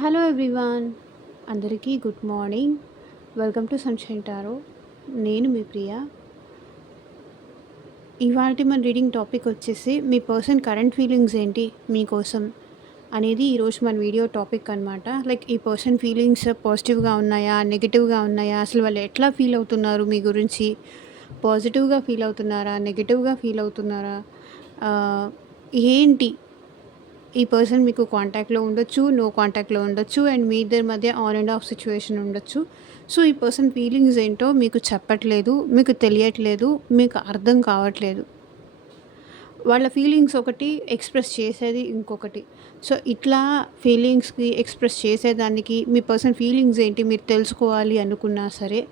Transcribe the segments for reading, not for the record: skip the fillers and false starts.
Hello everyone, అందరికీ good morning. Welcome to sunshine tarot. నేను మీ ప్రియ. ఇవాల్టి మన రీడింగ్ టాపిక్ వచ్చేసి మీ పర్సన్ కరెంట్ ఫీలింగ్స్ ఏంటి మీకోసం అనేది ఈరోజు మన వీడియో టాపిక్ అనమాట. లైక్ ఈ పర్సన్ ఫీలింగ్స్ పాజిటివ్గా ఉన్నాయా, నెగిటివ్గా ఉన్నాయా, అసలు వాళ్ళు ఎట్లా ఫీల్ అవుతున్నారు మీ గురించి, పాజిటివ్గా ఫీల్ అవుతున్నారా, నెగిటివ్గా ఫీల్ అవుతున్నారా, ఆ, ఏంటి ఈ పర్సన్ మీకు కాంటాక్ట్లో ఉండొచ్చు, నో కాంటాక్ట్లో ఉండొచ్చు, అండ్ మీ ఇద్దరి మధ్య ఆన్ అండ్ ఆఫ్ సిచ్యువేషన్ ఉండొచ్చు. సో ఈ పర్సన్ ఫీలింగ్స్ ఏంటో మీకు చెప్పట్లేదు, మీకు తెలియట్లేదు, మీకు అర్థం కావట్లేదు. వాళ్ళ ఫీలింగ్స్ ఒకటి, ఎక్స్ప్రెస్ చేసేది ఇంకొకటి. సో ఇట్లా ఫీలింగ్స్కి ఎక్స్ప్రెస్ చేసేదానికి మీ పర్సన్ ఫీలింగ్స్ ఏంటి మీరు తెలుసుకోవాలి అనుకున్నా సరే,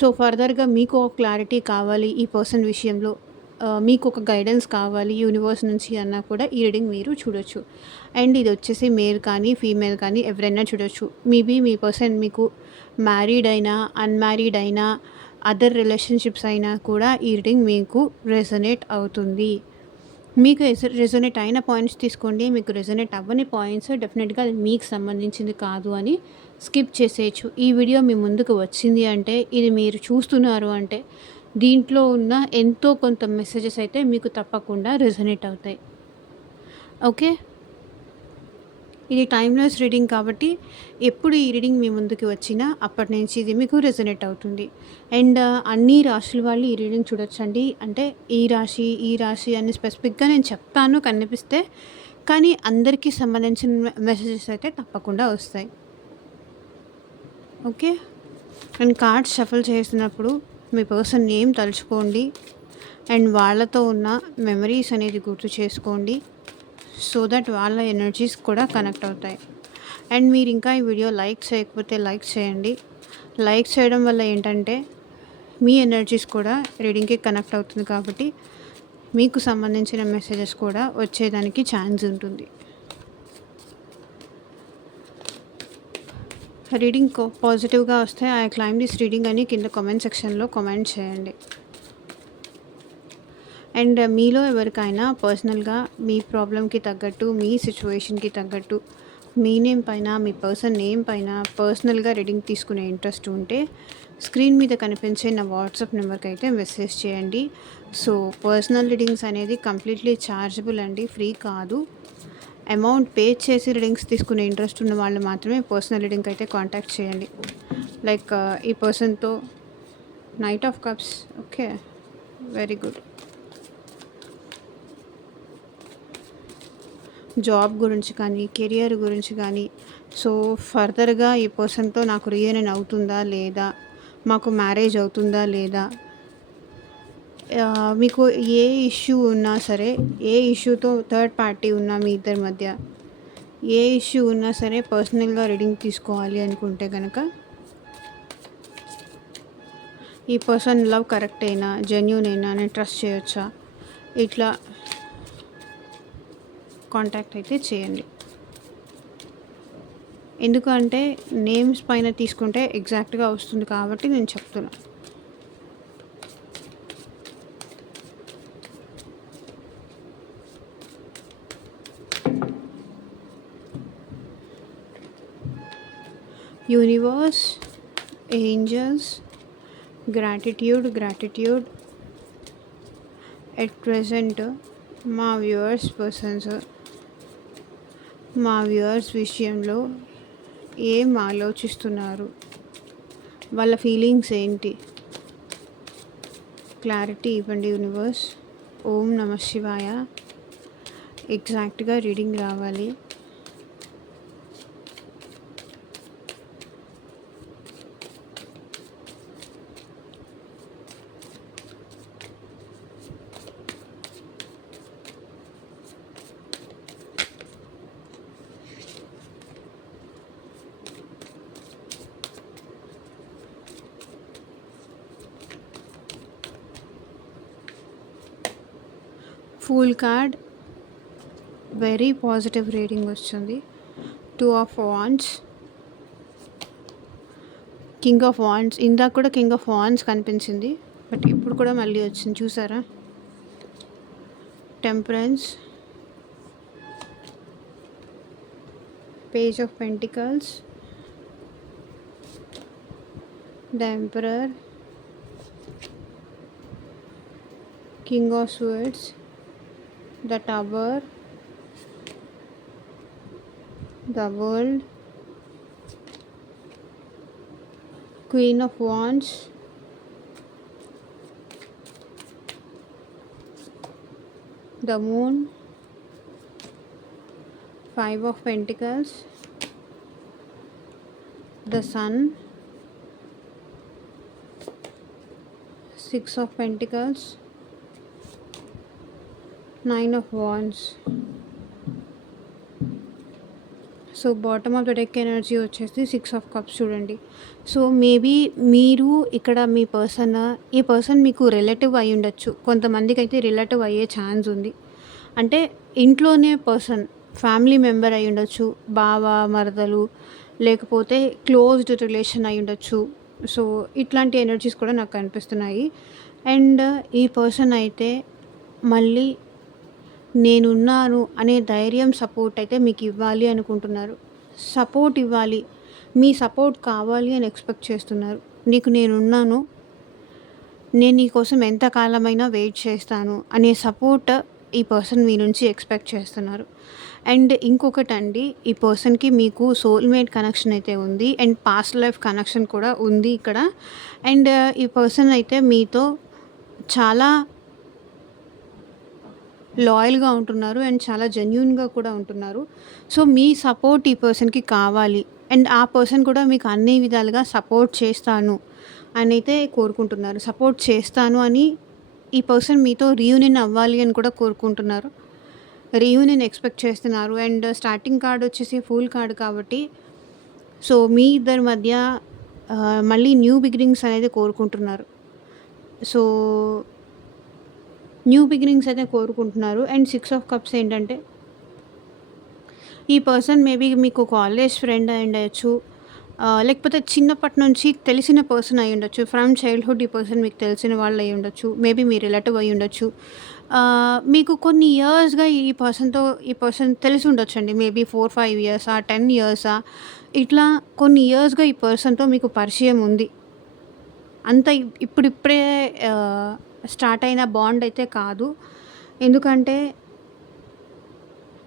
సో ఫర్దర్గా మీకు ఒక క్లారిటీ కావాలి ఈ పర్సన్ విషయంలో, మీకు ఒక గైడెన్స్ కావాలి యూనివర్స్ నుంచి అన్నా కూడా ఈ రీడింగ్ మీరు చూడొచ్చు. అండ్ ఇది వచ్చేసి మేల్ కానీ ఫీమేల్ కానీ ఎవరైనా చూడొచ్చు. మేబీ మీ పర్సన్ మీకు మ్యారీడ్ అయినా, అన్మ్యారీడ్ అయినా, అదర్ రిలేషన్షిప్స్ అయినా కూడా ఈ రీడింగ్ మీకు రెజొనేట్ అవుతుంది. మీకు రెజొనేట్ అయిన పాయింట్స్ తీసుకోండి, మీకు రెజొనేట్ అవ్వని పాయింట్స్ డెఫినెట్గా అది మీకు సంబంధించింది కాదు అని స్కిప్ చేసేయచ్చు. ఈ వీడియో మీ ముందుకు వచ్చింది అంటే, ఇది మీరు చూస్తున్నారు అంటే, దీంట్లో ఉన్న ఎంతో కొంత మెసేజెస్ అయితే మీకు తప్పకుండా రెజొనేట్ అవుతాయి. ఓకే, ఇది టైమ్లెస్ రీడింగ్ కాబట్టి ఎప్పుడు ఈ రీడింగ్ మీ ముందుకు వచ్చినా అప్పటి నుంచి ఇది మీకు రెజొనేట్ అవుతుంది. అండ్ అన్ని రాశుల వాళ్ళు ఈ రీడింగ్ చూడొచ్చండి. అంటే ఈ రాశి అని స్పెసిఫిక్గా నేను చెప్తాను కనిపిస్తే, కానీ అందరికీ సంబంధించిన మెసేజెస్ అయితే తప్పకుండా వస్తాయి. ఓకే, అండ్ కార్డ్స్ షఫల్ చేస్తున్నప్పుడు మీ పర్సన్ నేమ్ తలుచుకోండి అండ్ వాళ్ళతో ఉన్న మెమరీస్ అనేది గుర్తు చేసుకోండి. సో దట్ వాళ్ళ ఎనర్జీస్ కూడా కనెక్ట్ అవుతాయి. అండ్ మీరు ఇంకా ఈ వీడియో లైక్ చేయకపోతే లైక్ చేయండి. లైక్ చేయడం వల్ల ఏంటంటే మీ ఎనర్జీస్ కూడా రీడింగ్కి కనెక్ట్ అవుతుంది కాబట్టి మీకు సంబంధించిన మెసేజెస్ కూడా వచ్చేదానికి ఛాన్స్ ఉంటుంది. రీడింగ్ పాజిటివ్గా వస్తే ఐ క్లైమ్ దిస్ రీడింగ్ అని కింద కామెంట్ సెక్షన్లో కామెంట్ చేయండి. అండ్ మీలో ఎవరికైనా పర్సనల్గా మీ ప్రాబ్లంకి తగ్గట్టు, మీ సిచ్యువేషన్కి తగ్గట్టు, మీ నేమ్ పైన, మీ పర్సన్ నేమ్ పైన పర్సనల్గా రీడింగ్ తీసుకునే ఇంట్రెస్ట్ ఉంటే స్క్రీన్ మీద కనిపించే నా వాట్సాప్ నెంబర్కి అయితే మెసేజ్ చేయండి. సో పర్సనల్ రీడింగ్స్ అనేది కంప్లీట్లీ ఛార్జబుల్ అండి, ఫ్రీ కాదు. అమౌంట్ పే చేసి రీడింగ్స్ తీసుకునే ఇంట్రెస్ట్ ఉన్న వాళ్ళు మాత్రమే పర్సనల్ రీడింగ్ అయితే కాంటాక్ట్ చేయండి. లైక్ ఈ పర్సన్తో knight of cups. Okay, very good. Job గురించి కానీ, కెరియర్ గురించి కానీ, సో ఫర్దర్గా ఈ పర్సన్తో నాకు రీయూనియన్ అవుతుందా లేదా, మాకు మ్యారేజ్ అవుతుందా లేదా, మీకు ఏ ఇష్యూ ఉన్నా సరే, ఏ ఇష్యూతో థర్డ్ పార్టీ ఉన్నా మీ ఇద్దరి మధ్య ఏ ఇష్యూ ఉన్నా సరే పర్సనల్గా రీడింగ్ తీసుకోవాలి అనుకుంటే కనుక ఈ పర్సన్ లవ్ కరెక్ట్ అయినా, జెన్యూన్ అయినా, నేను ట్రస్ట్ చేయొచ్చా, ఇట్లా కాంటాక్ట్ అయితే చేయండి. ఎందుకంటే నేమ్స్ పైన తీసుకుంటే ఎగ్జాక్ట్గా వస్తుంది కాబట్టి నేను చెప్తున్నా. Universe, angels, gratitude at present మా వ్యూవర్స్ విషయంలో ఏం ఆలోచిస్తున్నారు, వాళ్ళ ఫీలింగ్స్ ఏంటి, క్లారిటీ ఇవ్వండి యూనివర్స్. ఓం నమ శివాయ. ఎగ్జాక్ట్గా రీడింగ్ రావాలి. Full card, very positive reading వస్తుంది. 2 of Wands, king of wands. ఇందాక కూడా కింగ్ ఆఫ్ వాండ్స్ కనిపించింది, బట్ ఇప్పుడు కూడా మళ్ళీ వచ్చింది, చూసారా. Temperance, Page of Pentacles, the Emperor, King of Swords, the Tower, the World, Queen of Wands, the Moon, Five of Pentacles, the Sun, Six of Pentacles, Nine of Wands. So bottom of the deck energy వచ్చేసి 6 of cups చూడండి. So maybe మీరు ఇక్కడ ఈ person మీకు relative అయి ఉండొచ్చు. కొంతమందికి అయితే రిలేటివ్ అయ్యే ఛాన్స్ ఉంది. అంటే ఇంట్లోనే పర్సన్, ఫ్యామిలీ మెంబర్ అయి ఉండొచ్చు, బావ, మరదలు, లేకపోతే క్లోజ్డ్ రిలేషన్ అయి ఉండొచ్చు. సో ఇట్లాంటి ఎనర్జీస్ కూడా నాకు కనిపిస్తున్నాయి. అండ్ ఈ పర్సన్ అయితే మళ్ళీ నేనున్నాను అనే ధైర్యం, సపోర్ట్ అయితే మీకు ఇవ్వాలి అనుకుంటున్నారు. సపోర్ట్ ఇవ్వాలి, మీ సపోర్ట్ కావాలి అని ఎక్స్పెక్ట్ చేస్తున్నారు. నీకు నేనున్నాను, నేను నీ కోసం ఎంత కాలమైనా వెయిట్ చేస్తాను అనే సపోర్ట్ ఈ పర్సన్ మీ నుంచి ఎక్స్పెక్ట్ చేస్తున్నారు. అండ్ ఇంకొకటండి, ఈ పర్సన్కి మీకు సోల్మేట్ కనెక్షన్ అయితే ఉంది. అండ్ పాస్ట్ లైఫ్ కనెక్షన్ కూడా ఉంది ఇక్కడ. అండ్ ఈ పర్సన్ అయితే మీతో చాలా లాయల్గా ఉంటున్నారు అండ్ చాలా జెన్యూన్గా కూడా ఉంటున్నారు. సో మీ సపోర్ట్ ఈ పర్సన్కి కావాలి. అండ్ ఆ పర్సన్ కూడా మీకు అన్ని విధాలుగా సపోర్ట్ చేస్తాను అని అయితే కోరుకుంటున్నారు. సపోర్ట్ చేస్తాను అని ఈ పర్సన్ మీతో రీయూనియన్ అవ్వాలి అని కూడా కోరుకుంటున్నారు. రీయూనియన్ ఎక్స్పెక్ట్ చేస్తున్నారు. అండ్ స్టార్టింగ్ కార్డ్ వచ్చేసి ఫూల్ కార్డ్ కాబట్టి సో మీ ఇద్దరి మధ్య మళ్ళీ న్యూ బిగినింగ్స్ అనేది కోరుకుంటున్నారు. సో న్యూ బిగినింగ్స్ అయితే కోరుకుంటున్నారు. అండ్ 6 ఆఫ్ కప్స్ ఏంటంటే ఈ పర్సన్ మేబీ మీకు కాలేజ్ ఫ్రెండ్ అయి ఉండొచ్చు, లేకపోతే చిన్నప్పటి నుంచి తెలిసిన పర్సన్ అయి ఉండొచ్చు. ఫ్రమ్ చైల్డ్హుడ్ ఈ పర్సన్ మీకు తెలిసిన వాళ్ళు అయి ఉండొచ్చు. మేబీ మీ రిలేటివ్ అయి ఉండొచ్చు. మీకు కొన్ని ఇయర్స్గా ఈ పర్సన్ తెలిసి ఉండొచ్చు అండి. మేబీ 4-5 ఇయర్సా, 10 ఇయర్సా, ఇట్లా కొన్ని ఇయర్స్గా ఈ పర్సన్తో మీకు పరిచయం ఉంది. అంత ఇప్పుడిప్పుడే స్టార్ట్ అయిన బాండ్ అయితే కాదు. ఎందుకంటే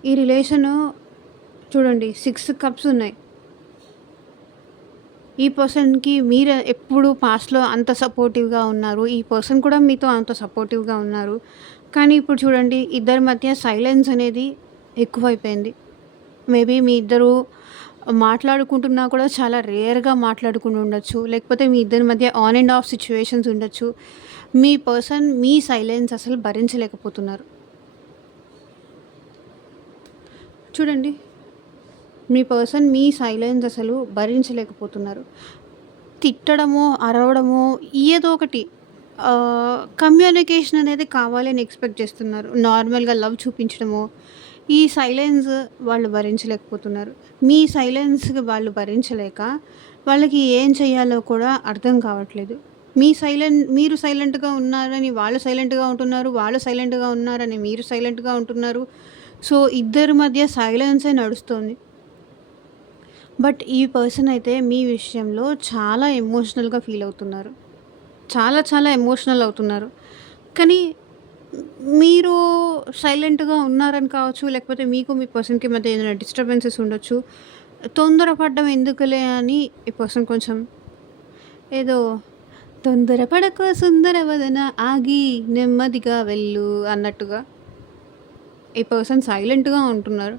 ఈ రిలేషను చూడండి 6 కప్స్ ఉన్నాయి. ఈ పర్సన్కి మీరు ఎప్పుడు పాస్ట్లో అంత సపోర్టివ్గా ఉన్నారు, ఈ పర్సన్ కూడా మీతో అంత సపోర్టివ్గా ఉన్నారు. కానీ ఇప్పుడు చూడండి ఇద్దరి మధ్య సైలెన్స్ అనేది ఎక్కువైపోయింది. మేబీ మీ ఇద్దరు మాట్లాడుకుంటున్నా కూడా చాలా రేర్గా మాట్లాడుకుని ఉండొచ్చు, లేకపోతే మీ ఇద్దరి మధ్య ఆన్ అండ్ ఆఫ్ సిచ్యువేషన్స్ ఉండొచ్చు. మీ పర్సన్ మీ సైలెన్స్ అసలు భరించలేకపోతున్నారు. చూడండి మీ పర్సన్ మీ సైలెన్స్ అసలు భరించలేకపోతున్నారు. తిట్టడమో, అరవడమో, ఏదో ఒకటి కమ్యూనికేషన్ అనేది కావాలి అని ఎక్స్పెక్ట్ చేస్తున్నారు. నార్మల్గా లవ్ చూపించడమో, ఈ సైలెన్స్ వాళ్ళు భరించలేకపోతున్నారు. మీ సైలెన్స్ వాళ్ళు భరించలేక వాళ్ళకి ఏం చేయాలో కూడా అర్థం కావట్లేదు. మీరు సైలెంట్గా ఉన్నారని వాళ్ళు సైలెంట్గా ఉంటున్నారు, వాళ్ళు సైలెంట్గా ఉన్నారని మీరు సైలెంట్గా ఉంటున్నారు. సో ఇద్దరి మధ్య సైలెన్సే నడుస్తుంది. బట్ ఈ పర్సన్ అయితే మీ విషయంలో చాలా ఎమోషనల్గా ఫీల్ అవుతున్నారు. చాలా చాలా ఎమోషనల్ అవుతున్నారు. కానీ మీరు సైలెంట్గా ఉన్నారని కావచ్చు, లేకపోతే మీకు మీ పర్సన్కి మధ్య ఏదైనా డిస్టర్బెన్సెస్ ఉండొచ్చు. తొందరపడడం ఎందుకులే అని ఈ పర్సన్ కొంచెం ఏదో తొందరపడక సుందరవదన ఆగి నెమ్మదిగా వెళ్ళు అన్నట్టుగా ఈ పర్సన్ సైలెంట్గా ఉంటున్నారు.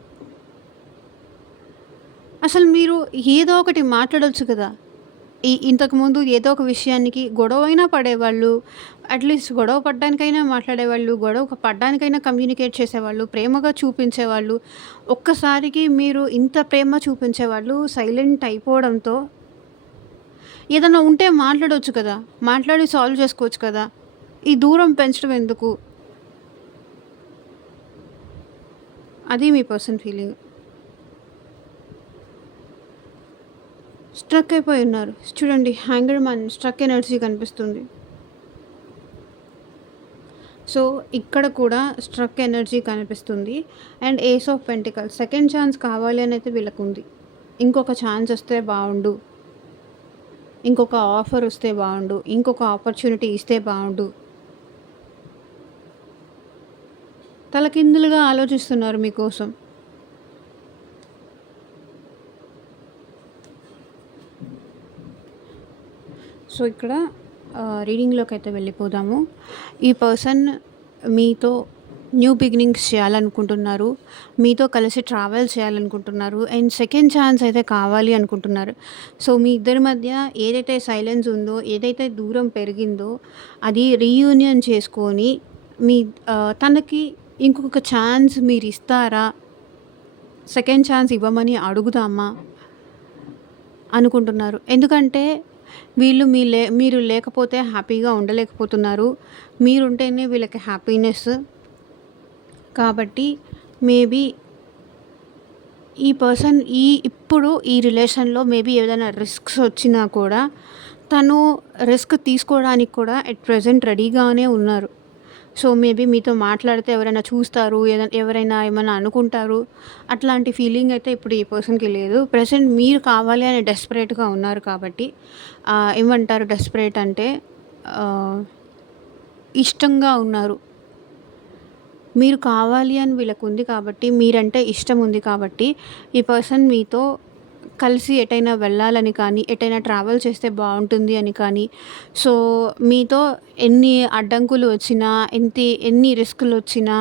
అసలు మీరు ఏదో ఒకటి మాట్లాడొచ్చు కదా. ఇంతకుముందు ఏదో ఒక విషయానికి గొడవైనా పడేవాళ్ళు, అట్లీస్ట్ గొడవ పడ్డానికైనా మాట్లాడేవాళ్ళు, గొడవ పడ్డానికైనా కమ్యూనికేట్ చేసేవాళ్ళు, ప్రేమగా చూపించేవాళ్ళు. ఒక్కసారికి మీరు ఇంత ప్రేమ చూపించేవాళ్ళు సైలెంట్ అయిపోవడంతో ఏదైనా ఉంటే మాట్లాడవచ్చు కదా, మాట్లాడి సాల్వ్ చేసుకోవచ్చు కదా. ఈ దూరం పెంచడం ఎందుకు? అది మీ పర్సన్ ఫీలింగ్. స్ట్రక్ అయిపోయి ఉన్నారు. చూడండి హ్యాంగర్ మ్యాన్ స్ట్రక్ ఎనర్జీ కనిపిస్తుంది. సో, ఇక్కడ కూడా స్ట్రక్ ఎనర్జీ కనిపిస్తుంది. And ace of pentacles second chance కావాలి అనైతే వీళ్ళకుంది. ఇంకొక ఛాన్స్ వస్తే బావుండు. ఇంకొక ఆఫర్ వస్తే బావుండు. ఇంకొక ఆపర్చునిటీ ఇస్తే బావుండు. తలకిందులుగా ఆలోచిస్తున్నారు మీకోసం. సో, ఇక్కడ రీడింగ్‌లోకైతే వెళ్ళిపోదాము. ఈ పర్సన్ మీతో న్యూ బిగినింగ్స్ చేయాలనుకుంటున్నారు. మీతో కలిసి ట్రావెల్ చేయాలనుకుంటున్నారు. అండ్ సెకండ్ ఛాన్స్ అయితే కావాలి అనుకుంటున్నారు. సో, మీ ఇద్దరి మధ్య ఏదైతే సైలెన్స్ ఉందో, ఏదైతే దూరం పెరిగిందో అది రీయూనియన్ చేసుకొని మీ తనకి ఇంకొక ఛాన్స్ మీరిస్తారా? సెకండ్ ఛాన్స్ ఇవ్వమని అడుగుదామా? అనుకుంటున్నారు. ఎందుకంటే వీళ్ళు మీరు లేకపోతే హ్యాపీగా ఉండలేకపోతున్నారు. మీరుంటేనే వీళ్ళకి హ్యాపీనెస్. కాబట్టి మేబీ ఈ పర్సన్ ఇప్పుడు ఈ రిలేషన్‌లో మేబీ ఏదైనా రిస్క్స్ వచ్చినా కూడా తను రిస్క్ తీసుకోవడానికి కూడా ఎట్ ప్రెజెంట్ రెడీగానే ఉన్నారు. సో, మేబీ మీతో మాట్లాడితే ఎవరైనా చూస్తారు, ఎవరైనా ఏమన్నా అనుకుంటారు. అట్లాంటి ఫీలింగ్ అయితే ఇప్పుడు ఈ పర్సన్‌కి లేదు. ప్రెజెంట్ మీరు కావాలి అని డెస్పరేట్‌గా ఉన్నారు కాబట్టి ఏమంటారు డెస్పరేట్ అంటే ఆహ్, ఇష్టంగా ఉన్నారు. మీరు కావాలి అని వీళ్ళకుంది కాబట్టి, మీరంటే ఇష్టం ఉంది కాబట్టి, ఈ పర్సన్ మీతో కలిసి ఎటైనా వెళ్ళాలని కానీ, ఎటైనా ట్రావెల్ చేస్తే బావుంటుంది అని కానీ, సో, మీతో ఎన్ని అడ్డంకులు వచ్చినా, ఎన్ని రిస్కులొచ్చినా,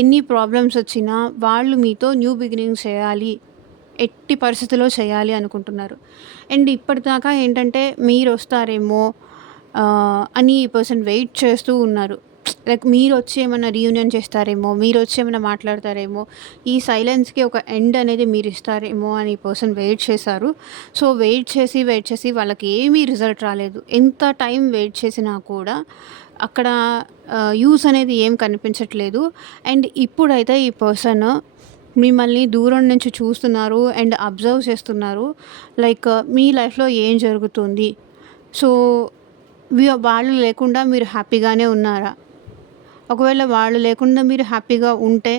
ఎన్ని ప్రాబ్లమ్స్ వచ్చినా, వాళ్ళు మీతో న్యూ బిగినింగ్స్ చేయాలి. ఎట్టి పరిస్థితిలో చేయాలి అనుకుంటున్నారు. అండ్ ఇప్పటిదాకా ఏంటంటే మీరొస్తారేమో అని ఈ పర్సన్ వెయిట్ చేస్తూ ఉన్నారు. లైక్ మీరొచ్చి ఏమన్నా రీయూనియన్ చేస్తారేమో, మీరొచ్చి ఏమన్నా మాట్లాడతారేమో, ఈ సైలెన్స్‌కి ఒక ఎండ్ అనేది మీరిస్తారేమో అని ఈ పర్సన్ వెయిట్ చేశారు. సో, వెయిట్ చేసి వాళ్ళకి ఏమీ రిజల్ట్ రాలేదు. ఎంత టైం వెయిట్ చేసినా కూడా అక్కడ యూజ్ అనేది ఏం కనిపించట్లేదు. అండ్ ఇప్పుడైతే ఈ పర్సన్ మిమ్మల్ని దూరం నుంచి చూస్తున్నారు అండ్ అబ్జర్వ్ చేస్తున్నారు. లైక్ మీ లైఫ్‌లో ఏం జరుగుతుంది? సో, వాళ్ళు లేకుండా మీరు హ్యాపీగానే ఉన్నారా? ఒకవేళ వాళ్ళు లేకుండా మీరు హ్యాపీగా ఉంటే,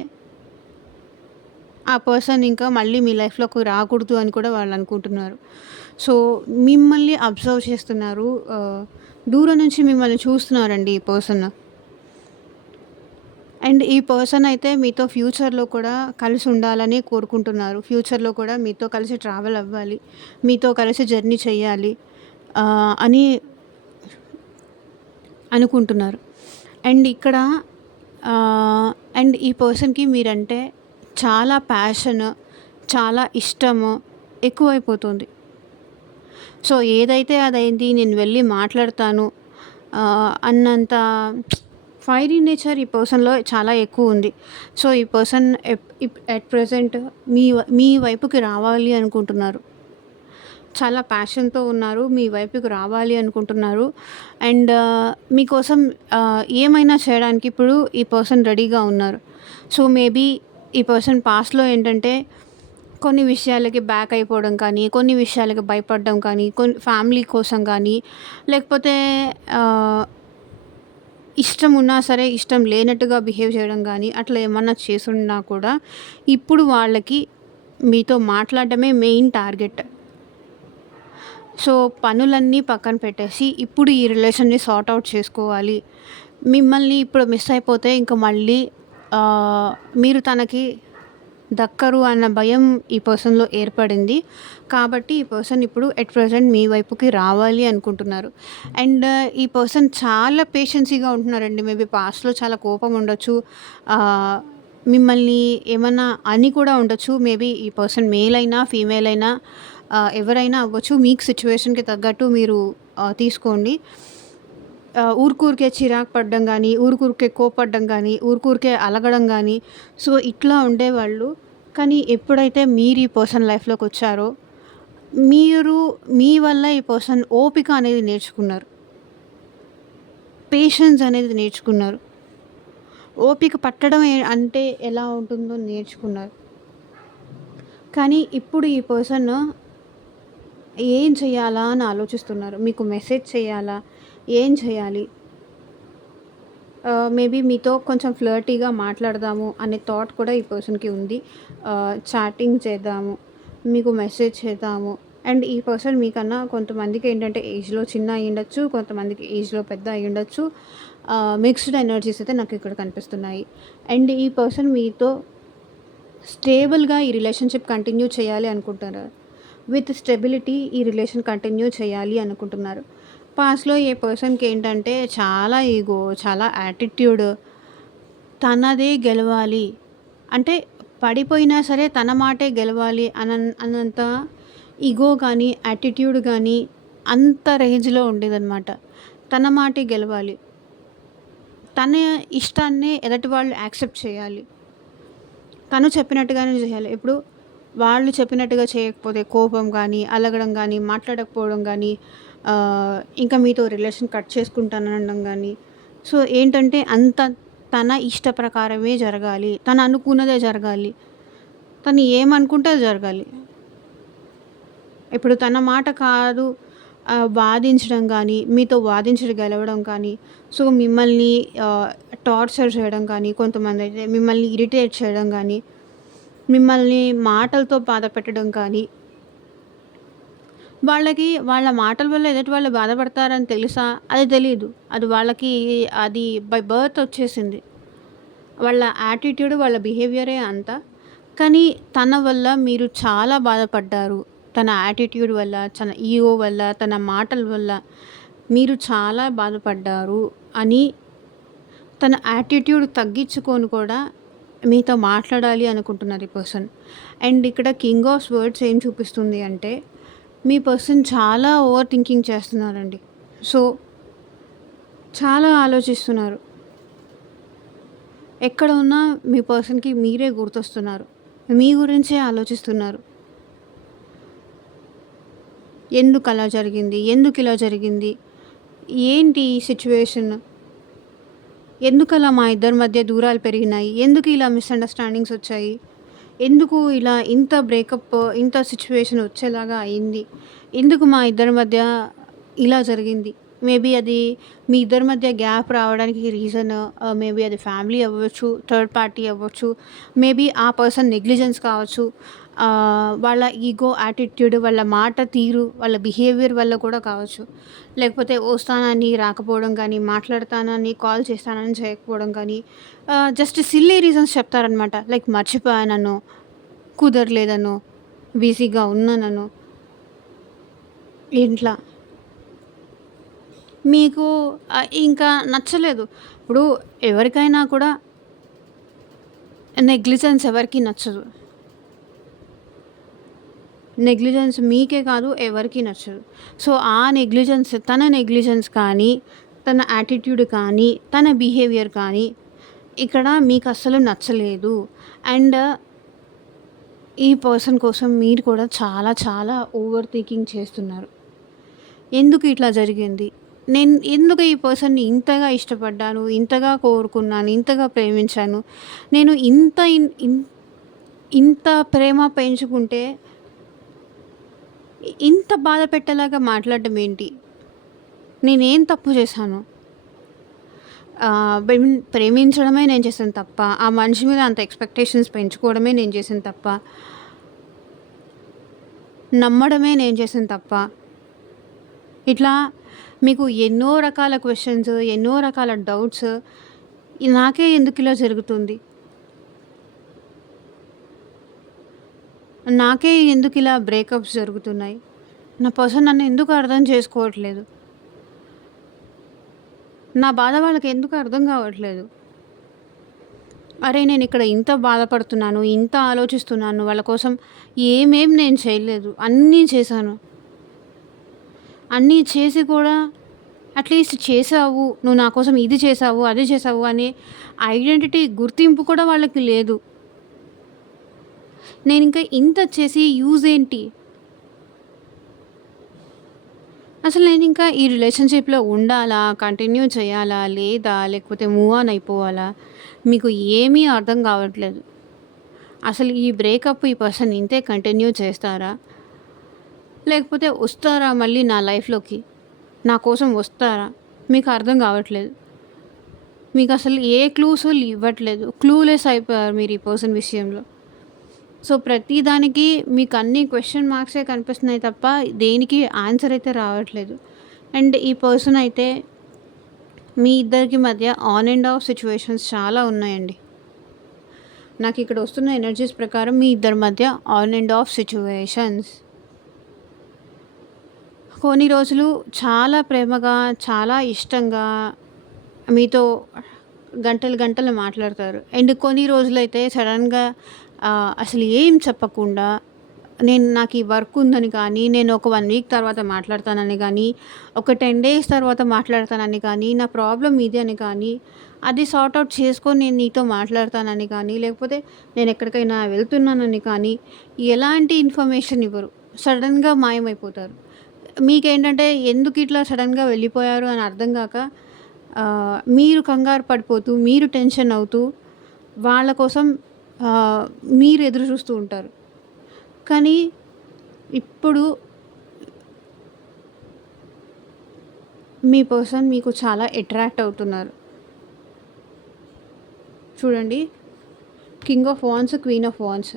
ఆ పర్సన్ ఇంకా మళ్ళీ మీ లైఫ్‌లోకి రాకూడదు అని కూడా వాళ్ళు అనుకుంటున్నారు. సో, మిమ్మల్ని అబ్జర్వ్ చేస్తున్నారు. దూరం నుంచి మిమ్మల్ని చూస్తున్నారండి ఈ పర్సన్. అండ్ ఈ పర్సన్ అయితే మీతో ఫ్యూచర్‌లో కూడా కలిసి ఉండాలని కోరుకుంటున్నారు. ఫ్యూచర్‌లో కూడా మీతో కలిసి ట్రావెల్ అవ్వాలి. మీతో కలిసి జర్నీ చేయాలి అని అనుకుంటున్నారు. అండ్ ఇక్కడ అండ్ ఈ పర్సన్‌కి మీరంటే చాలా ప్యాషన్, చాలా ఇష్టము ఎక్కువైపోతుంది. సో, ఏదైతే అదైంది, నేను వెళ్ళి మాట్లాడతాను అన్నంత ఫైరీ నేచర్ ఈ పర్సన్‌లో చాలా ఎక్కువుంది. సో, ఈ పర్సన్ ఎట్ ప్రెజెంట్ మీ వైపుకి రావాలి అనుకుంటున్నారు. చాలా ప్యాషన్‌తో ఉన్నారు. మీ వైపుకి రావాలి అనుకుంటున్నారు. అండ్ మీకోసం ఏమైనా చేయడానికి ఇప్పుడు ఈ పర్సన్ రెడీగా ఉన్నారు. సో, మేబీ ఈ పర్సన్ పాస్ట్‌లో ఏంటంటే కొన్ని విషయాలకి బ్యాక్ అయిపోవడం కానీ, కొన్ని విషయాలకి భయపడడం కానీ, ఫ్యామిలీ కోసం కానీ, లేకపోతే ఇష్టం ఉన్నా సరే ఇష్టం లేనట్టుగా బిహేవ్ చేయడం కానీ, అట్లా ఏమన్నా చేసున్నా కూడా ఇప్పుడు వాళ్ళకి మీతో మాట్లాడడమే మెయిన్ టార్గెట్. సో, పనులన్నీ పక్కన పెట్టేసి ఇప్పుడు ఈ రిలేషన్‌ని సార్ట్ ఔట్ చేసుకోవాలి. మిమ్మల్ని ఇప్పుడు మిస్ అయిపోతే ఇంక మళ్ళీ మీరు తనకి దక్కరు అన్న భయం ఈ పర్సన్‌లో ఏర్పడింది. కాబట్టి ఈ పర్సన్ ఇప్పుడు ఎట్ ప్రెజెంట్ మీ వైపుకి రావాలి అనుకుంటున్నారు. అండ్ ఈ పర్సన్ చాలా పేషెన్సీగా ఉంటున్నారండి. మేబీ పాస్ట్‌లో చాలా కోపం ఉండొచ్చు. మిమ్మల్ని ఏమన్నా అని కూడా ఉండొచ్చు. మేబీ ఈ పర్సన్ మేల్ అయినా, ఫీమేల్ అయినా ఎవరైనా అవ్వచ్చు. మీకు సిట్యుయేషన్‌కి తగ్గట్టు మీరు తీసుకోండి. ఊరికే చిరాకు పడడం గానీ, ఊరికే కోప్పడడం గానీ, ఊరికే అలగడం గానీ, సో, ఇట్లా ఉండేవాళ్ళు. కానీ ఎప్పుడైతే మీరు ఈ పర్సన్ లైఫ్‌లోకొచ్చారో, మీ వల్ల ఈ పర్సన్ ఓపిక అనేది నేర్చుకున్నారు. పేషెన్స్ అనేది నేర్చుకున్నారు. ఓపిక పట్టడం అంటే ఎలా ఉంటుందో నేర్చుకున్నారు. కానీ ఇప్పుడు ఈ పర్సన్ ఏం చేయాలా అని ఆలోచిస్తున్నారు. మీకు మెసేజ్ చేయాలా? ఏం చేయాలి? మేబీ మీతో కొంచెం ఫ్లర్టీగా మాట్లాడదాము అనే థాట్ కూడా ఈ పర్సన్‌కి ఉంది. చాటింగ్ చేద్దాము, మీకు మెసేజ్ చేద్దాము. అండ్ ఈ పర్సన్ మీకన్నా కొంతమందికేంటంటే ఏజ్‌లో చిన్న అయ్యుండొచ్చు, కొంతమందికి ఏజ్‌లో పెద్ద అయ్యుండొచ్చు. మిక్స్డ్ ఎనర్జీస్ అయితే నాకిక్కడ కనిపిస్తున్నాయి. అండ్ ఈ పర్సన్ మీతో స్టేబుల్‌గా ఈ రిలేషన్‌షిప్ కంటిన్యూ చేయాలి అనుకుంటున్నారు. విత్ స్టెబిలిటీ ఈ రిలేషన్ కంటిన్యూ చేయాలి అనుకుంటున్నారు. పాస్ట్‌లో ఏ పర్సన్‌కి ఏంటంటే చాలా ఈగో, చాలా యాటిట్యూడ్, తనదే గెలవాలి. అంటే పడిపోయినా సరే తన మాటే గెలవాలి అన్నంత ఈగో గానీ, యాటిట్యూడ్ గానీ అంత రేంజ్‌లో ఉండేదనమాట. తన మాటే గెలవాలి. తన ఇష్టాన్నే ఎదుటి వాళ్ళు యాక్సెప్ట్ చేయాలి. తను చెప్పినట్టుగానే చేయాలి. ఇప్పుడు వాళ్ళు చెప్పినట్టుగా చేయకపోతే కోపం గానీ, అలగడం గానీ, మాట్లాడకపోవడం గానీ, ఇంకా మీతో రిలేషన్ కట్ చేసుకుంటాననడం గానీ, సో ఏంటంటే అంత తన ఇష్ట ప్రకారమే జరగాలి. తను అనుకున్నదే జరగాలి. తను ఏమనుకుంటే అది జరగాలి. ఇప్పుడు తన మాట కాదు వాదించడం గానీ, మీతో వాదించడం గెలవడం కానీ, సో మిమ్మల్ని టార్చర్ చేయడం కానీ, కొంతమందైతే మిమ్మల్ని ఇరిటేట్ చేయడం గానీ, మిమ్మల్ని మాటలతో బాధపెట్టడం కానీ, వాళ్ళకి వాళ్ళ మాటల వల్ల ఎదుటి వాళ్ళు బాధపడతారని తెలుసా? అది తెలీదు. అది వాళ్ళకి అది బై బర్త్ వచ్చేసింది. వాళ్ళ యాటిట్యూడ్, వాళ్ళ బిహేవియరే అంత. కానీ తన వల్ల మీరు చాలా బాధపడ్డారు. తన యాటిట్యూడ్ వల్ల, తన ఈగో వల్ల, తన మాటల వల్ల మీరు చాలా బాధపడ్డారు అని తన యాటిట్యూడ్ తగ్గించుకొని కూడా మీతో మాట్లాడాలి అనుకుంటున్నారు ఈ పర్సన్. అండ్ ఇక్కడ కింగ్ ఆఫ్ వర్డ్స్ ఏం చూపిస్తుంది అంటే, మీ పర్సన్ చాలా ఓవర్ థింకింగ్ చేస్తున్నారండి. సో చాలా ఆలోచిస్తున్నారు. ఎక్కడ ఉన్నా మీ పర్సన్‌కి మీరే గుర్తొస్తున్నారు. మీ గురించే ఆలోచిస్తున్నారు. ఎందుకలా జరిగింది? ఎందుకిలా జరిగింది? ఏంటి ఈ సిట్యుయేషన్? ఎందుకలా మా ఇద్దరి మధ్య దూరాలు పెరిగినాయి? ఎందుకు ఇలా మిస్‌అండర్‌స్టాండింగ్స్ వచ్చాయి? ఎందుకు ఇలా ఇంత బ్రేకప్, ఇంత సిట్యుయేషన్ వచ్చేలాగా అయింది? ఎందుకు మా ఇద్దరి మధ్య ఇలా జరిగింది? మేబీ అది మీ ఇద్దరి మధ్య గ్యాప్ రావడానికి రీజన్ మేబీ అది ఫ్యామిలీ అవ్వచ్చు, థర్డ్ పార్టీ అవ్వచ్చు, మేబీ ఆ పర్సన్ నెగ్లిజెన్స్ కావచ్చు, వాళ్ళ ఈగో, యాటిట్యూడ్, వాళ్ళ మాట తీరు, వాళ్ళ బిహేవియర్ వల్ల కూడా కావచ్చు. లేకపోతే వస్తానని రాకపోవడం కానీ, మాట్లాడతానని కాల్ చేస్తానని చేయకపోవడం కానీ, జస్ట్ సిల్లీ రీజన్స్ చెప్తారనమాట. లైక్ మర్చిపోయాననో, కుదరలేదనో, బిజీగా ఉన్నాననో, ఇట్లా. మీకు ఇంకా నచ్చలేదు. ఇప్పుడు ఎవరికైనా కూడా నెగ్లిజెన్స్ ఎవరికీ నచ్చదు. నెగ్లిజెన్స్ మీకే కాదు ఎవరికీ నచ్చదు. సో ఆ నెగ్లిజెన్స్, తన నెగ్లిజెన్స్ కానీ, తన యాటిట్యూడ్ కానీ, తన బిహేవియర్ కానీ ఇక్కడ మీకు అస్సలు నచ్చలేదు. అండ్ ఈ పర్సన్ కోసం మీరు కూడా చాలా చాలా ఓవర్ థింకింగ్ చేస్తున్నారు. ఎందుకు ఇట్లా జరిగింది? నేను ఎందుకు ఈ పర్సన్‌ని ఇంతగా ఇష్టపడ్డాను, ఇంతగా కోరుకున్నాను, ఇంతగా ప్రేమించాను. నేను ఇంత ప్రేమ పెంచుకుంటే ఇంత బాధ పెట్టేలాగా మాట్లాడడం ఏంటి? నేనేం తప్పు చేశాను? ప్రేమించడమే నేను చేసిన తప్ప, ఆ మనిషి మీద అంత ఎక్స్‌పెక్టేషన్స్ పెంచుకోవడమే నేను చేసిన తప్ప, నమ్మడమే నేను చేసిన తప్ప. ఇట్లా మీకు ఎన్నో రకాల క్వెషన్స్, ఎన్నో రకాల డౌట్స్, నాకే ఎందుకు ఇలా జరుగుతుంది? నాకే ఎందుకు ఇలా బ్రేకప్స్ జరుగుతున్నాయి? నా పర్సన్ నన్ను ఎందుకు అర్థం చేసుకోవట్లేదు? నా బాధ వాళ్ళకి ఎందుకు అర్థం కావట్లేదు? అరే నేను ఇక్కడ ఇంత బాధపడుతున్నాను, ఇంత ఆలోచిస్తున్నాను వాళ్ళ కోసం, నేను చేయలేదు. అన్నీ చేశాను. అన్నీ చేసి కూడా అట్లీస్ట్ చేసావు, నువ్వు నా కోసం ఇది చేసావు, అది చేసావు అనే ఐడెంటిటీ, గుర్తింపు కూడా వాళ్ళకి లేదు. నేను ఇంకా ఇంత చేసి యూజ్ ఏంటి? అసలు నేను ఇంకా ఈ రిలేషన్‌షిప్‌లో ఉండాలా? కంటిన్యూ చేయాలా? లేదా? లేకపోతే మూవ్ ఆన్ అయిపోవాలా? మీకు ఏమీ అర్థం కావట్లేదు. అసలు ఈ బ్రేకప్ ఈ పర్సన్ ఇంతే కంటిన్యూ చేస్తారా? లేకపోతే వస్తారా మళ్ళీ నా లైఫ్‌లోకి? నా కోసం వస్తారా? మీకు అర్థం కావట్లేదు. మీకసలు ఏ క్లూసు ఇవ్వట్లేదు. క్లూలెస్ అయిపోయారు మీరు ఈ పర్సన్ విషయంలో. సో, ప్రతి దానికి మీకన్నీ క్వెషన్ మార్క్సే కనిపిస్తున్నాయి తప్ప, దేనికి ఆన్సర్ అయితే రావట్లేదు. అండ్ ఈ పర్సన్ అయితే మీ ఇద్దరికి మధ్య ఆన్ అండ్ ఆఫ్ సిట్యుయేషన్స్ చాలా ఉన్నాయండి. నాకిక్కడ వస్తున్న ఎనర్జీస్ ప్రకారం మీ ఇద్దరి మధ్య ఆన్ అండ్ ఆఫ్ సిట్యుయేషన్స్. కొన్ని రోజులు చాలా ప్రేమగా, చాలా ఇష్టంగా మీతో గంటలు గంటలు మాట్లాడతారు. అండ్ కొన్ని రోజులైతే సడన్‌గా అసలు ఏం చెప్పకుండా నాకు ఈ వర్క్ ఉందని కానీ, నేను ఒక 1 వీక్ తర్వాత మాట్లాడతానని గానీ, ఒక 10 డేస్ తర్వాత మాట్లాడతానని కానీ, నా ప్రాబ్లమ్ ఇది అని కానీ, అది సార్ట్ ఔట్ చేసుకొని నేను నీతో మాట్లాడతానని కానీ, లేకపోతే నేను ఎక్కడికైనా వెళ్తున్నానని కానీ, ఎలాంటి ఇన్ఫర్మేషన్ ఇవ్వరు. సడన్‌గా మాయమైపోతారు. మీకేంటంటే ఎందుకు ఇట్లా సడన్‌గా వెళ్ళిపోయారు అని అర్థం గాక మీరు కంగారు పడిపోతూ, మీరు టెన్షన్ అవుతూ, వాళ్ళ కోసం మీరు ఎదురు చూస్తూ ఉంటారు. కానీ ఇప్పుడు మీ పర్సన్ మీకు చాలా అట్రాక్ట్ అవుతున్నారు. చూడండి, king of wands, queen of wands.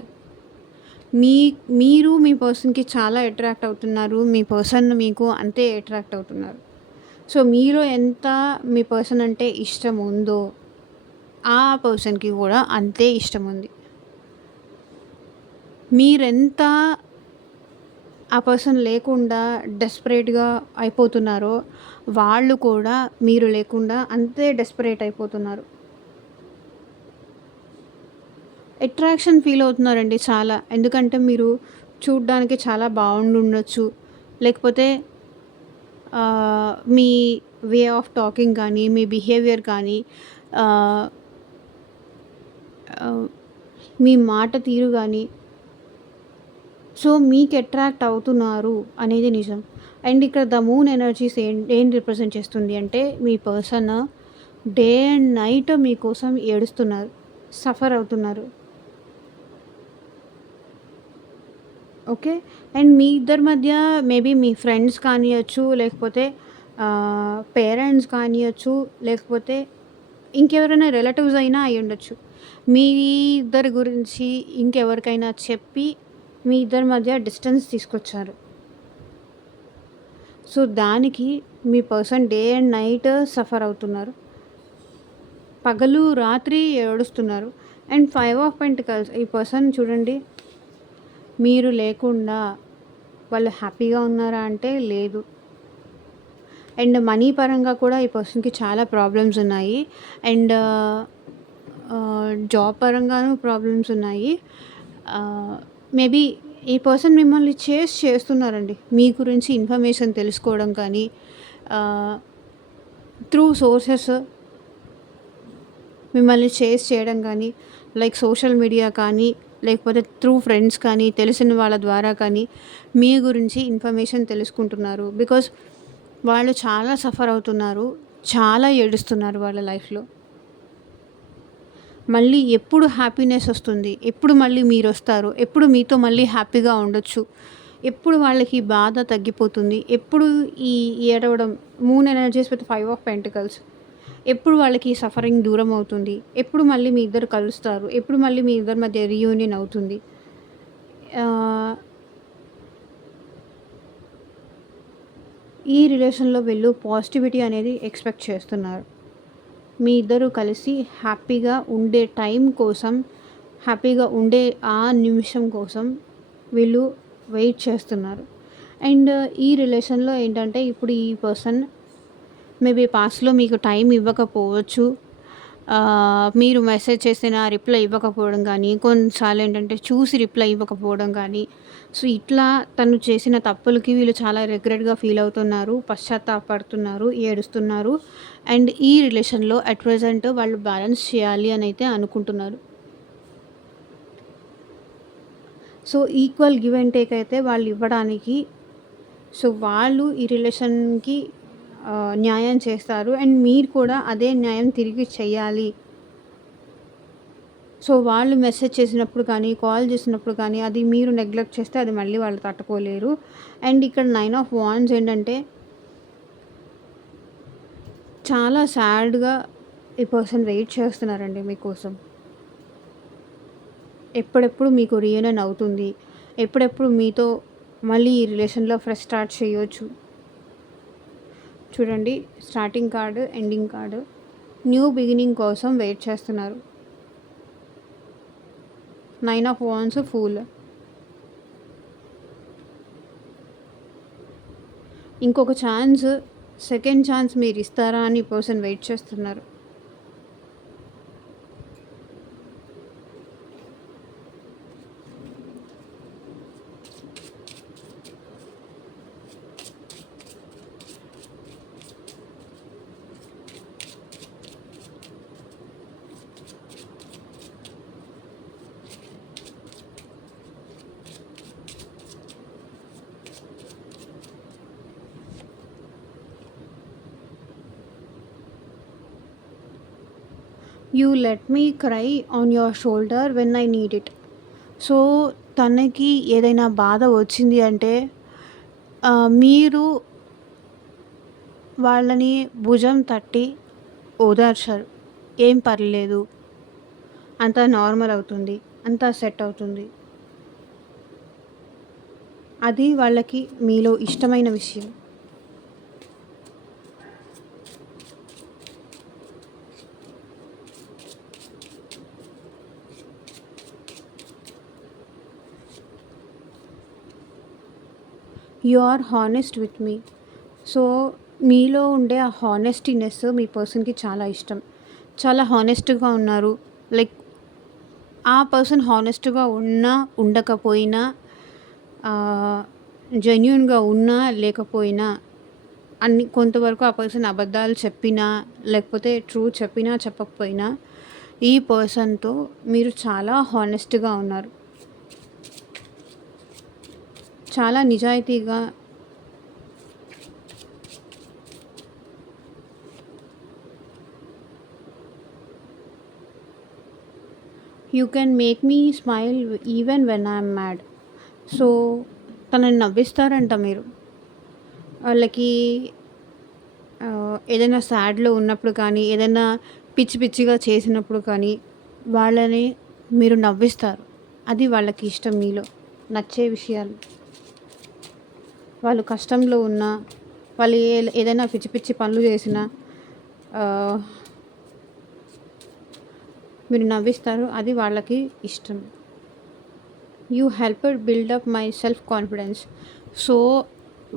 మీరు మీ పర్సన్‌కి చాలా అట్రాక్ట్ అవుతున్నారు. మీ పర్సన్ మీకు అంతే అట్రాక్ట్ అవుతున్నారు. సో, మీలో ఎంత మీ పర్సన్ అంటే ఇష్టం ఉందో, ఆ పర్సన్‌కి కూడా అంతే ఇష్టం ఉంది. మీరెంత ఆ పర్సన్ లేకుండా డెస్పరేట్‌గా అయిపోతున్నారో, వాళ్ళు కూడా మీరు లేకుండా అంతే డెస్పరేట్ అయిపోతున్నారు. అట్రాక్షన్ ఫీల్ అవుతున్నారండి చాలా. ఎందుకంటే మీరు చూడ్డానికి చాలా బాగుండుండొచ్చు. లేకపోతే మీ వే ఆఫ్ టాకింగ్ కానీ, మీ బిహేవియర్ కానీ, ఆహ్, ఆహ్, మీ మాట తీరు గానీ, సో, మీకు అట్రాక్ట్ అవుతున్నారు అనేది నిజం. అండ్ ఇక్కడ ద మూన్ ఎనర్జీస్ ఏం రిప్రజెంట్ చేస్తుంది అంటే, మీ పర్సన్ డే అండ్ నైట్ మీకోసం ఏడుస్తున్నారు, సఫర్ అవుతున్నారు. ఓకే. అండ్ మీ ఇద్దరి మధ్య మేబీ మీ ఫ్రెండ్స్ కానియచ్చు, లేకపోతే పేరెంట్స్ కానియచ్చు, లేకపోతే ఇంకెవరైనా రిలేటివ్స్ అయినా అయ్యుండొచ్చు. మీ ఇద్దరి గురించి ఇంకెవరికైనా చెప్పి మీ ఇద్దరి మధ్య డిస్టెన్స్ తీసుకొచ్చారు. సో, దానికి మీ person day and night suffer అవుతున్నారు. పగలు, రాత్రి ఏడుస్తున్నారు. అండ్ 5 ఆఫ్ పెంటికల్స్ ఈ పర్సన్ చూడండి, మీరు లేకుండా వాళ్ళు హ్యాపీగా ఉన్నారా అంటే లేదు. అండ్ మనీ పరంగా కూడా ఈ పర్సన్‌కి చాలా ప్రాబ్లమ్స్ ఉన్నాయి. అండ్ జాబ్ పరంగాను ప్రాబ్లమ్స్ ఉన్నాయి. మేబీ ఈ పర్సన్ మిమ్మల్ని చేస్తున్నారండి. మీ గురించి ఇన్ఫర్మేషన్ తెలుసుకోవడం కానీ, త్రూ సోర్సెస్ మిమ్మల్ని చేయడం కానీ, లైక్ సోషల్ మీడియా కానీ, లేకపోతే త్రూ ఫ్రెండ్స్ కానీ, తెలిసిన వాళ్ళ ద్వారా కానీ మీ గురించి ఇన్ఫర్మేషన్ తెలుసుకుంటున్నారు. బికాజ్ వాళ్ళు చాలా సఫర్ అవుతున్నారు. చాలా ఏడుస్తున్నారు వాళ్ళ లైఫ్‌లో. మళ్ళీ ఎప్పుడు హ్యాపీనెస్ వస్తుంది? ఎప్పుడు మళ్ళీ మీరొస్తారు? ఎప్పుడు మీతో మళ్ళీ హ్యాపీగా ఉండొచ్చు? ఎప్పుడు వాళ్ళకి బాధ తగ్గిపోతుంది? ఎప్పుడు ఈ ఏడవడం moon energies with 5 of pentacles. ఎప్పుడు వాళ్ళకి సఫరింగ్ దూరం అవుతుంది? ఎప్పుడు మళ్ళీ మీ ఇద్దరు కలుస్తారు? ఎప్పుడు మళ్ళీ మీ ఇద్దరి మధ్య రీయూనియన్ అవుతుంది? ఈ రిలేషన్‌లో వీళ్ళు పాజిటివిటీ అనేది ఎక్స్‌పెక్ట్ చేస్తున్నారు. మీ ఇద్దరు కలిసి హ్యాపీగా ఉండే టైం కోసం, హ్యాపీగా ఉండే ఆ నిమిషం కోసం వీళ్ళు వెయిట్ చేస్తున్నారు. అండ్ ఈ రిలేషన్‌లో ఏంటంటే ఇప్పుడు ఈ పర్సన్ మేబీ పాస్ట్‌లో మీకు టైం ఇవ్వకపోవచ్చు. మీరు మెసేజ్ చేసినా రిప్లై ఇవ్వకపోవడం కానీ, కొన్నిసార్లు ఏంటంటే చూసి రిప్లై ఇవ్వకపోవడం కానీ, సో, ఇట్లా తను చేసిన తప్పులకి వీళ్ళు చాలా రిగ్రెట్‌గా ఫీల్ అవుతున్నారు, పశ్చాత్తాపపడుతున్నారు, ఏడుస్తున్నారు. అండ్ ఈ రిలేషన్‌లో అట్ ప్రెజెంట్ వాళ్ళు బ్యాలెన్స్ చేయాలి అని అయితే అనుకుంటున్నారు. So, equal give and take అయితే వాళ్ళు ఇవ్వడానికి, సో, వాళ్ళు ఈ రిలేషన్‌కి న్యాయం చేస్తారు. అండ్ మీరు కూడా అదే న్యాయం తిరిగి చెయ్యాలి. సో, వాళ్ళు మెసేజ్ చేసినప్పుడు కానీ, కాల్ చేసినప్పుడు కానీ, అది మీరు నెగ్లెక్ట్ చేస్తే అది మళ్ళీ వాళ్ళు తట్టుకోలేరు. అండ్ ఇక్కడ 9 ఆఫ్ వాండ్స్ ఏంటంటే చాలా సాడ్‌గా ఈ పర్సన్ వెయిట్ చేస్తున్నారండి మీకోసం. ఎప్పుడెప్పుడు మీకు రీయూనియన్ అవుతుంది, ఎప్పుడెప్పుడు మీతో మళ్ళీ ఈ రిలేషన్‌లో ఫ్రెష్ స్టార్ట్ చేయొచ్చు. చూడండి, starting card, ending card. New beginning కోసం వెయిట్ చేస్తున్నారు. 9 ఆఫ్ వాండ్స్, ఫూల్. ఇంకొక ఛాన్స్, సెకండ్ ఛాన్స్ మీరిస్తారా అని పర్సన్ వెయిట్ చేస్తున్నారు. You let me cry on your shoulder when I need it. So తనకి ఏదైనా బాధ వచ్చింది అంటే మీరు వాళ్ళని భుజం తట్టి ఓదార్చారు. ఏం పర్లేదు, అంతా నార్మల్ అవుతుంది, అంతా సెట్ అవుతుంది. అది వాళ్ళకి మీలో ఇష్టమైన విషయం. You are honest with me. So మీలో ఉండే ఆ హానెస్టీనెస్ మీ పర్సన్కి చాలా ఇష్టం. చాలా హానెస్ట్గా ఉన్నారు. లైక్ ఆ పర్సన్ హానెస్ట్గా ఉన్నా ఉండకపోయినా, జెన్యూన్గా ఉన్నా లేకపోయినా, కొంతవరకు ఆ పర్సన్ అబద్ధాలు చెప్పినా లేకపోతే ట్రూ చెప్పినా చెప్పకపోయినా, ఈ పర్సన్తో మీరు చాలా హానెస్ట్గా ఉన్నారు. చాలా నిజాయితీగా. You can make me smile even when I'm mad. So తనని నవ్విస్తారంట మీరు. వాళ్ళకి ఏదైనా సాడ్లో ఉన్నప్పుడు కానీ, ఏదైనా పిచ్చి పిచ్చిగా చేసినప్పుడు కానీ వాళ్ళని మీరు నవ్విస్తారు. అది వాళ్ళకి ఇష్టం, మీలో నచ్చే విషయాలు. వాళ్ళు కష్టంలో ఉన్నా, వాళ్ళు ఏదైనా పిచ్చి పిచ్చి పనులు చేసినా మీరు నవ్విస్తారు. అది వాళ్ళకి ఇష్టం. You helped build up my self confidence. So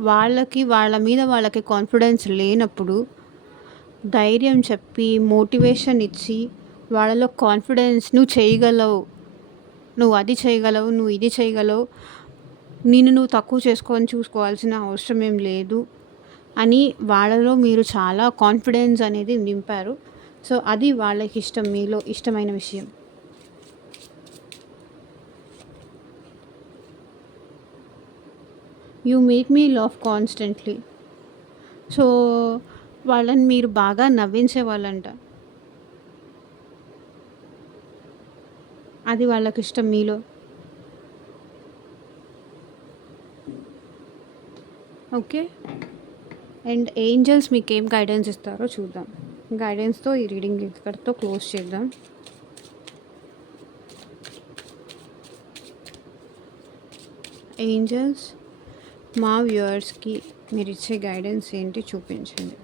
వాళ్ళ మీద వాళ్ళకి కాన్ఫిడెన్స్ లేనప్పుడు ధైర్యం చెప్పి, మోటివేషన్ ఇచ్చి, వాళ్ళలో కాన్ఫిడెన్స్, నువ్వు చేయగలవు, నువ్వు అది చేయగలవు, నువ్వు ఇది చేయగలవు, నువ్వు తక్కువ చేసుకొని చూసుకోవాల్సిన అవసరం ఏం లేదు అని వాళ్ళలో మీరు చాలా కాన్ఫిడెన్స్ అనేది నింపారు. సో అది వాళ్ళకి ఇష్టం, మీలో ఇష్టమైన విషయం. You make me laugh constantly. So వాళ్ళని మీరు బాగా నవ్వించే వాళ్ళంట. అది వాళ్ళకి ఇష్టం, మీలో. ఓకే, అండ్ ఏంజల్స్ మీకు ఏం గైడెన్స్ ఇస్తారో చూద్దాం. గైడెన్స్తో ఈ రీడింగ్ ఇక్కడితో క్లోజ్ చేద్దాం. ఏంజల్స్, మా వ్యూవర్స్కి మీరు ఇచ్చే గైడెన్స్ ఏంటి చూపించండి.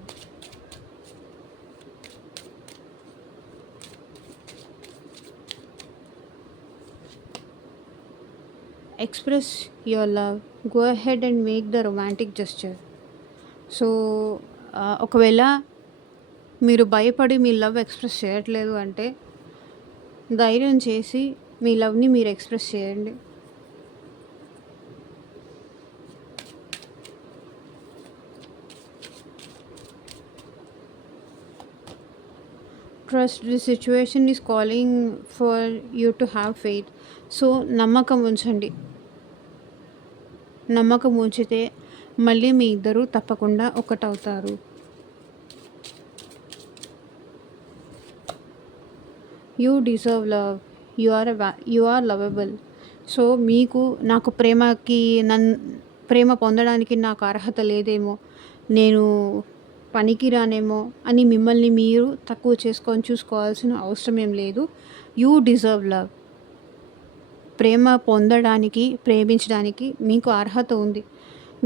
Express your love, go ahead and make the romantic gesture. So ఒకవేళ మీరు భయపడి మీ లవ్ ఎక్స్ప్రెస్ చేయట్లేదు అంటే ధైర్యం చేసి మీ లవ్ని మీరు ఎక్స్ప్రెస్ చేయండి. Trust the situation is calling for you to have faith. So నమ్మకం ఉంచండి. నమ్మకం ఉంచితే మళ్ళీ మీ ఇద్దరు తప్పకుండా ఒకటవుతారు. You deserve love, you are lovable. So నాకు ప్రేమ పొందడానికి నాకు అర్హత లేదేమో, నేను పనికిరానేమో అని మిమ్మల్ని మీరు తక్కువ చేసుకొని చూసుకోవాల్సిన అవసరం ఏం లేదు. You deserve love. ప్రేమ పొందడానికి, ప్రేమించడానికి మీకు అర్హత ఉంది.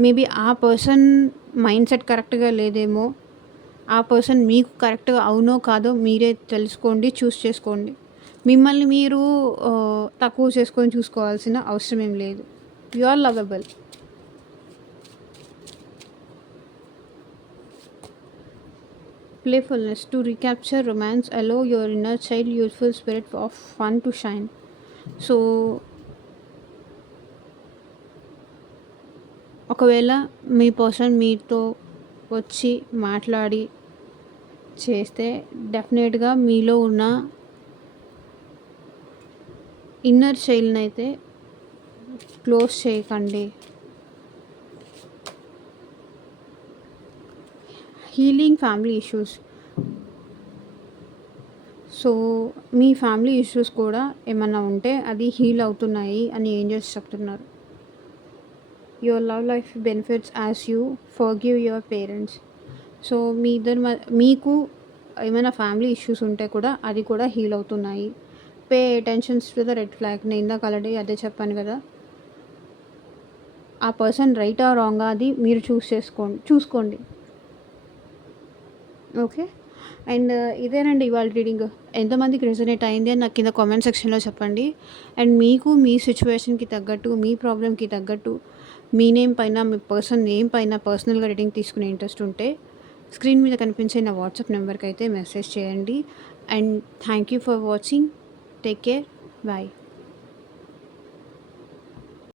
మేబీ ఆ పర్సన్ మైండ్ సెట్ కరెక్ట్‌గా లేదేమో. ఆ పర్సన్ మీకు కరెక్ట్‌గా అవునో కాదో మీరే తెలుసుకోండి, చూస్ చేసుకోండి. మిమ్మల్ని మీరు తక్కువ చేసుకొని చూసుకోవాల్సిన అవసరం ఏం లేదు. You are lovable. Playfulness. To recapture romance, allow your inner child youthful spirit of fun to shine. So ఒకవేళ మీ పర్సన్ మీతో వచ్చి మాట్లాడి చేస్తే డెఫినెట్‌గా మీలో ఉన్న ఇన్నర్ చైల్డ్‌ని అయితే క్లోజ్ చేయకండి. Healing family issues. సో మీ ఫ్యామిలీ ఇష్యూస్ కూడా ఏమన్నా ఉంటే అది హీల్ అవుతున్నాయి అని ఏంజెల్స్ చెప్తున్నారు. Your love life benefits as you forgive your parents. So మీ ఇద్దరు మీకు ఏమైనా ఫ్యామిలీ ఇష్యూస్ ఉంటే కూడా అది కూడా హీల్ అవుతున్నాయి. Pay attentions to the red flag. నేను ఇందాక ఆల్రెడీ అదే చెప్పాను కదా. ఆ పర్సన్ రైటా రాంగా అది మీరు చూసుకోండి. ఓకే. అండ్ ఇదేనండి ఇవాళ రీడింగ్. ఎంతమందికి రెజొనేట్ అయింది అని నాకు కింద కామెంట్ సెక్షన్లో చెప్పండి. అండ్ మీకు మీ సిచ్యువేషన్కి తగ్గట్టు, మీ ప్రాబ్లమ్కి తగ్గట్టు, మీ నేమ్ పైన, మీ పర్సన్ నేమ్ పైన పర్సనల్గా రీడింగ్ తీసుకునే ఇంట్రెస్ట్ ఉంటే స్క్రీన్ మీద కనిపించే నా వాట్సాప్ నెంబర్కి అయితే మెసేజ్ చేయండి. And thank you for watching. Take care. Bye.